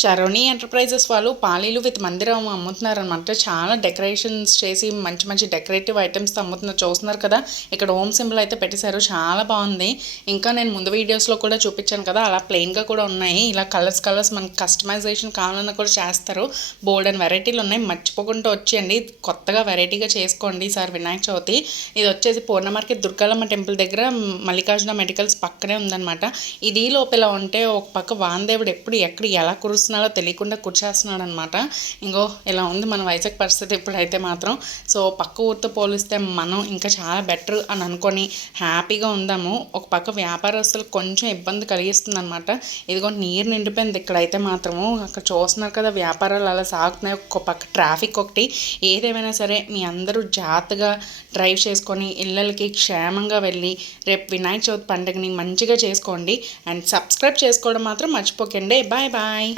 Sharani enterprises వాళ్ళు పాలీలు with మందిరం అమ్ముతున్నారనమాట. చాలా డెకరేషన్స్ చేసి మంచి మంచి డెకరేటివ్ ఐటమ్స్తో అమ్ముతున్నారు. చూస్తున్నారు కదా, ఇక్కడ ఓం సింబల్ అయితే పెట్టేశారు. చాలా బాగుంది. ఇంకా నేను ముందు వీడియోస్లో కూడా చూపించాను కదా, అలా ప్లెయిన్గా కూడా ఉన్నాయి. ఇలా కలర్స్ మనకి కస్టమైజేషన్ కావాలన్నా కూడా చేస్తారు. బోల్డ్ అండ్ వెరైటీలు ఉన్నాయి. మర్చిపోకుండా వచ్చేయండి, కొత్తగా వెరైటీగా చేసుకోండి ఈసారి వినాయక చవితి. ఇది వచ్చేసి పూర్ణ మార్కెట్ దుర్గాలమ్మ టెంపుల్ దగ్గర మల్లికార్జున మెడికల్స్ పక్కనే ఉందన్నమాట. ఇది లోపల ఉంటే ఒక పక్క వాందేవుడు ఎప్పుడు ఎక్కడ ఎలా కురుస్తున్నాడో తెలియకుండా కూర్చేస్తున్నాడు అనమాట. ఇంకో ఇలా ఉంది మన వైజాగ్ పరిస్థితి ఇప్పుడైతే మాత్రం. సో పక్క ఊరితో పోలిస్తే మనం ఇంకా చాలా బెటర్ అని అనుకొని హ్యాపీగా ఉందాము. ఒక పక్క వ్యాపారస్తులు కొంచెం ఇబ్బంది కలిగిస్తుంది అనమాట. ఇదిగో నీరు నిండిపోయింది ఇక్కడైతే మాత్రము. అక్కడ చూస్తున్నారు కదా, వ్యాపారాలు అలా సాగుతున్నాయి. ఒక పక్క ట్రాఫిక్ ఒకటి. ఏదేమైనా సరే మీ అందరూ జాగ్రత్తగా డ్రైవ్ చేసుకొని ఇళ్ళకి క్షేమంగా వెళ్ళి రేపు వినాయక చవితి పండుగని మంచిగా చేసుకోండి. అండ్ సబ్స్క్రైబ్ చేసుకోవడం మాత్రం మర్చిపోకండి. Bye bye.